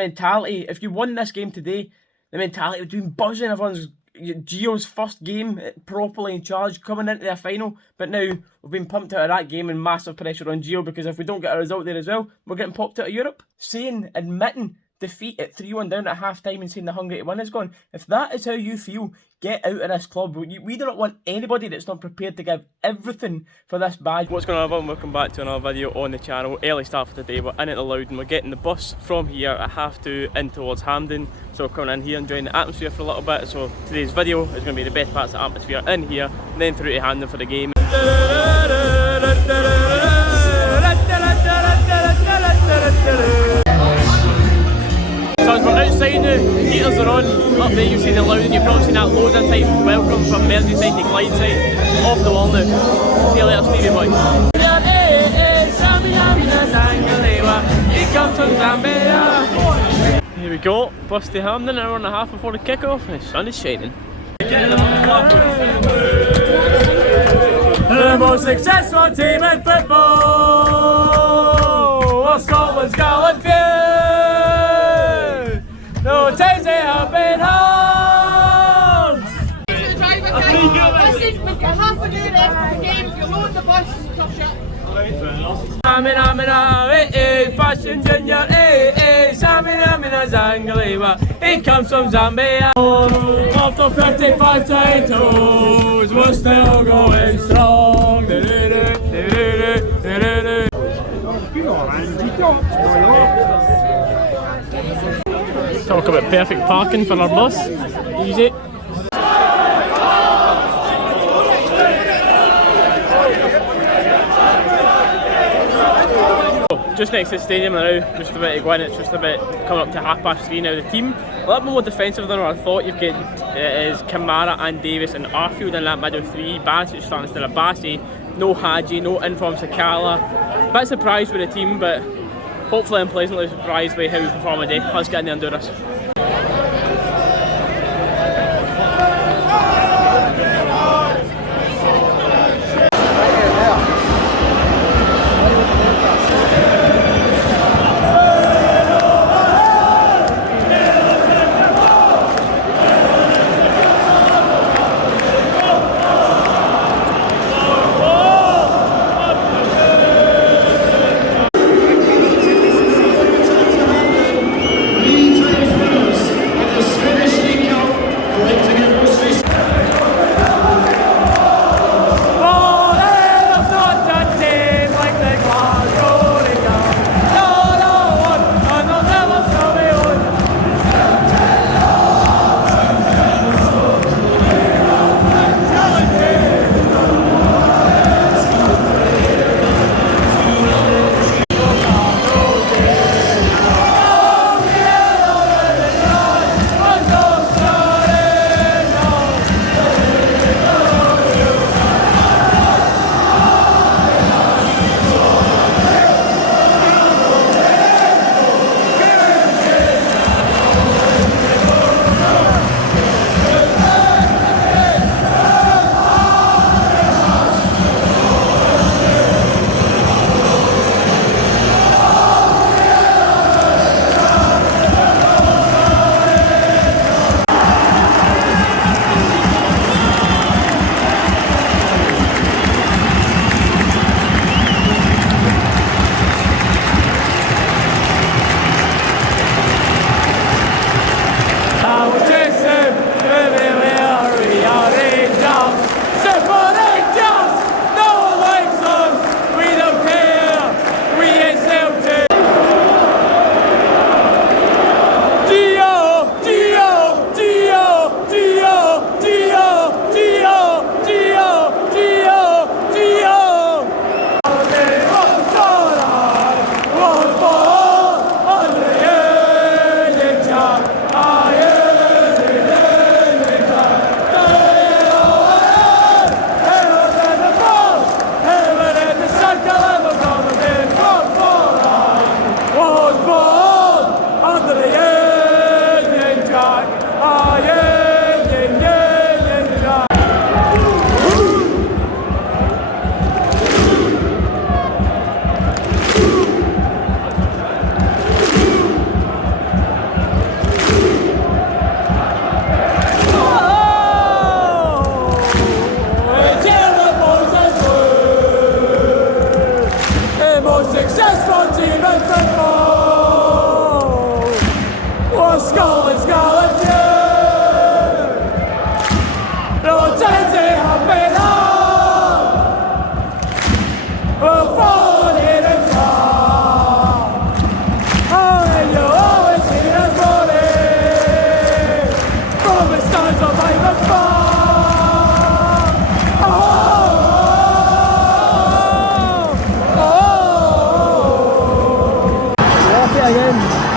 mentality. If you won this game today, the mentality would be buzzing. Everyone's Gio's first game properly in charge, coming into the final. But now we've been pumped out of that game and massive pressure on Gio, because if we don't get a result there as well, we're getting popped out of Europe. Admitting defeat at 3-1 down at half time and saying the hunger to win is gone. If that is how you feel, get out of this club. We do not want anybody that's not prepared to give everything for this badge. What's going on, everyone? Welcome back to another video on the channel. Early start for today. We're in at the Loudon. We're getting the bus from here at 2:30 in towards Hampden. So we're coming in here, enjoying the atmosphere for a little bit. So today's video is going to be the best parts of the atmosphere in here, and then through to Hampden for the game. So as we're outside now, heaters are on. Up there you've seen the Loudon, you've probably seen that loads of times. Welcome from Merseyside to Clydeside. Off the wall now. See you later, Stevie boy. Here we go, bus to Hampden, an hour and a half before the kick-off, and the sun is shining. The most successful team in football, well, Scotland's gallant few. No times they have been hard. Listen, we've got half an hour left of the game. If you load the bus, stop shut. Fashion Junior, Zangalewa. He comes from Zambia. After 55 titles, we're still going strong. Talk about perfect parking for our bus. Easy. Just next to the stadium now, just about to go in. It's just about coming up to 3:30 now. The team a little bit more defensive than what I thought. You've got is Kamara and Davis and Arfield in that middle three. Bassett starting still at Bassett. No Hadji, no Inform Sakala. Bit surprised with the team, but hopefully I'm pleasantly surprised by how we perform today. Let's get in there and do this.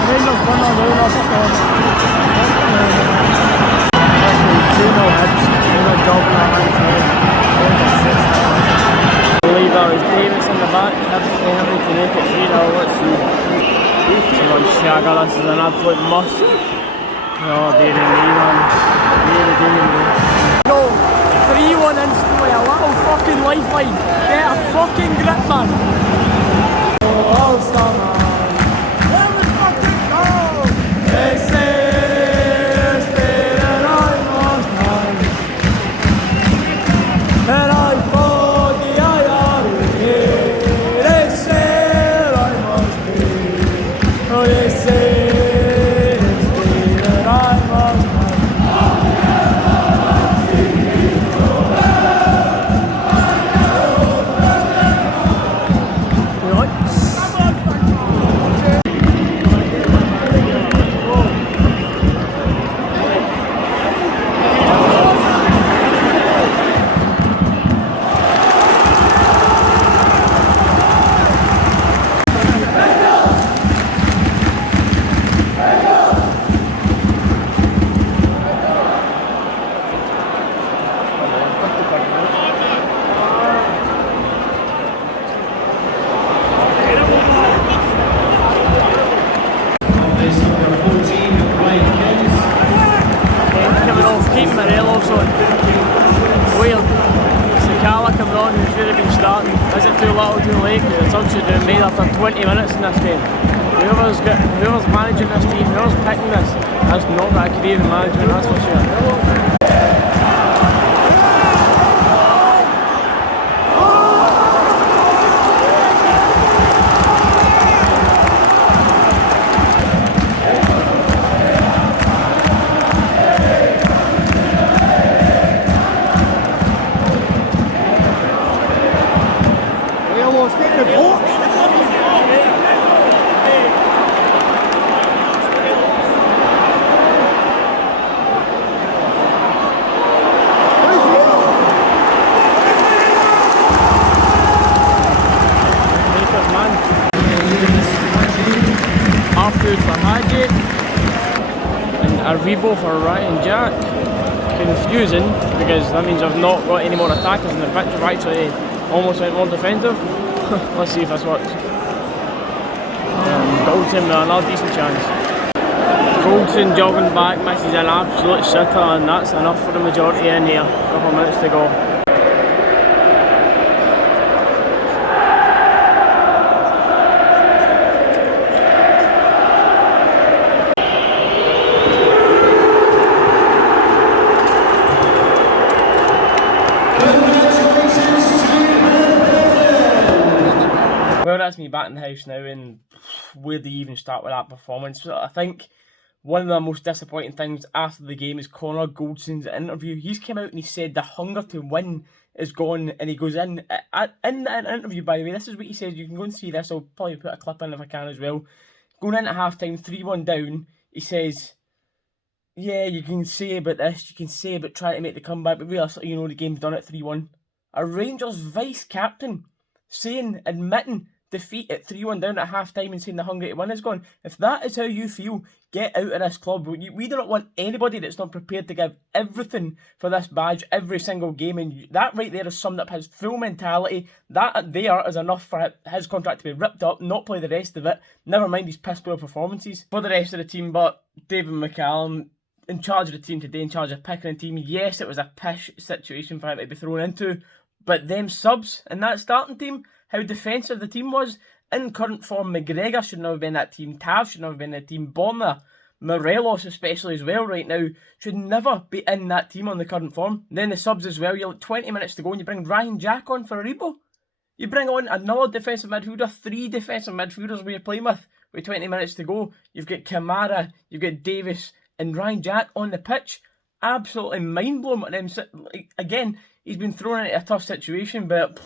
Rangers 1-0 off a corner. 2-0 Hibs. They're jobbing our hands now. I believe that was Davis in the back. Hibs Henry to make it 3-0. Let's see. Come on, Shagger, this is an absolute must. Oh, dearie me, man. Dearie me. No, 3-1 instantly, a little fucking lifeline. Get a fucking grip, man. Oh, all-star, man. Let me fucking go! They say it's that I must have. And I thought the IRA. They say I must be. Oh, they say it's that I must have. Is it too little too late? The subs should have made after 20 minutes in this game. Whoever's managing this team, whoever's picking this, that's not got a career in management, that's for sure. Rebo for Ryan Jack. Confusing because that means I've not got any more attackers in the pitch. I've actually almost went more defensive. Let's see if this works. Goldson with another decent chance. Goldson jogging back, misses an absolute sitter, and that's enough for the majority in here. A couple of minutes to go. Well, that's me back in the house now, and where do you even start with that performance? So I think one of the most disappointing things after the game is Connor Goldson's interview. He's come out and he said the hunger to win is gone, and he goes in an interview, by the way, this is what he says. You can go and see this. I'll probably put a clip in if I can as well. Going in at half-time, 3-1 down, he says, yeah, you can say about this, you can say about trying to make the comeback, but realistically, you know, the game's done at 3-1. A Rangers vice-captain admitting defeat at 3-1 down at half-time and saying the hunger to win is gone. If that is how you feel, get out of this club. We do not want anybody that's not prepared to give everything for this badge every single game, and that right there has summed up his full mentality. That there is enough for his contract to be ripped up, not play the rest of it, never mind his piss poor performances for the rest of the team. But David McCallum, in charge of the team today, in charge of picking the team, yes, it was a pish situation for him to be thrown into, but them subs in that starting team, how defensive the team was. In current form, McGregor should not have been in that team. Tav should not have been in that team. Bonner, Morelos especially as well right now, should never be in that team on the current form. And then the subs as well. You're like 20 minutes to go and you bring Ryan Jack on for a Rebo. You bring on another defensive midfielder, 3 defensive midfielders we're playing with 20 minutes to go. You've got Kamara, you've got Davis and Ryan Jack on the pitch. Absolutely mind-blowing. Again, he's been thrown into a tough situation, but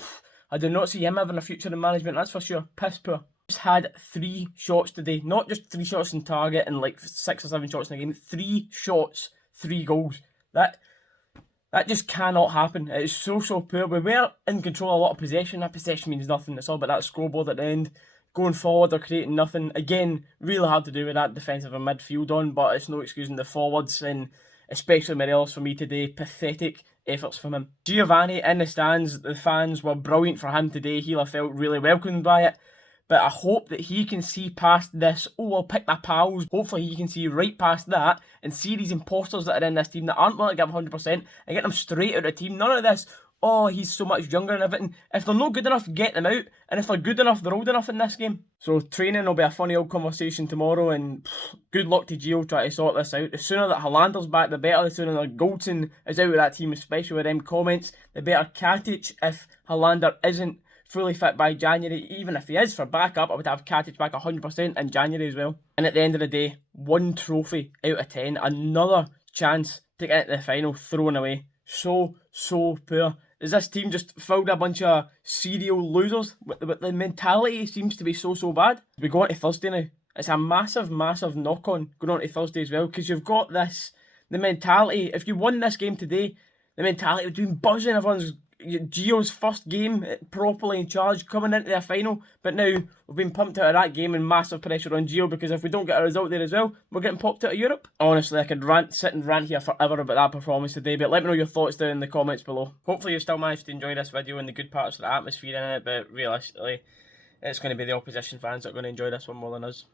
I do not see him having a future in management, that's for sure. Piss poor. He's had 3 shots today. Not just 3 shots on target and like 6 or 7 shots in a game. 3 shots, 3 goals. That just cannot happen. It is so poor. We were in control of a lot of possession. That possession means nothing. It's all about that scoreboard at the end. going forward, they're creating nothing. Again, really hard to do with that defensive and midfield on, but it's no excusing the forwards, and especially Morelos for me today. Pathetic efforts from him. Giovanni in the stands, the fans were brilliant for him today. He'll have felt really welcomed by it. But I hope that he can see past this, oh, I'll pick my pals. Hopefully he can see right past that and see these imposters that are in this team that aren't willing to give 100% and get them straight out of the team. None of this, oh, he's so much younger and everything. If they're not good enough, get them out. And if they're good enough, they're old enough in this game. So training will be a funny old conversation tomorrow, and good luck to Gio trying to sort this out. The sooner that Holander's back, the better. The sooner that Goldson is out of that team, especially with them comments, the better Katic if Holander isn't fully fit by January. Even if he is for backup, I would have Katic back 100% in January as well. And at the end of the day, 1 trophy out of 10. Another chance to get into the final thrown away. So poor. Is this team just filled a bunch of serial losers? But the mentality seems to be so bad. We go on to Thursday now. It's a massive knock-on going on to Thursday as well, because you've got this, the mentality, if you won this game today, the mentality of doing buzzing, everyone's Gio's first game properly in charge, coming into the final, but now we've been pumped out of that game and massive pressure on Gio, because if we don't get a result there as well, we're getting popped out of Europe. Honestly, I could sit and rant here forever about that performance today, but let me know your thoughts down in the comments below. Hopefully you still managed to enjoy this video and the good parts of the atmosphere in it, but realistically, it's going to be the opposition fans that are going to enjoy this one more than us.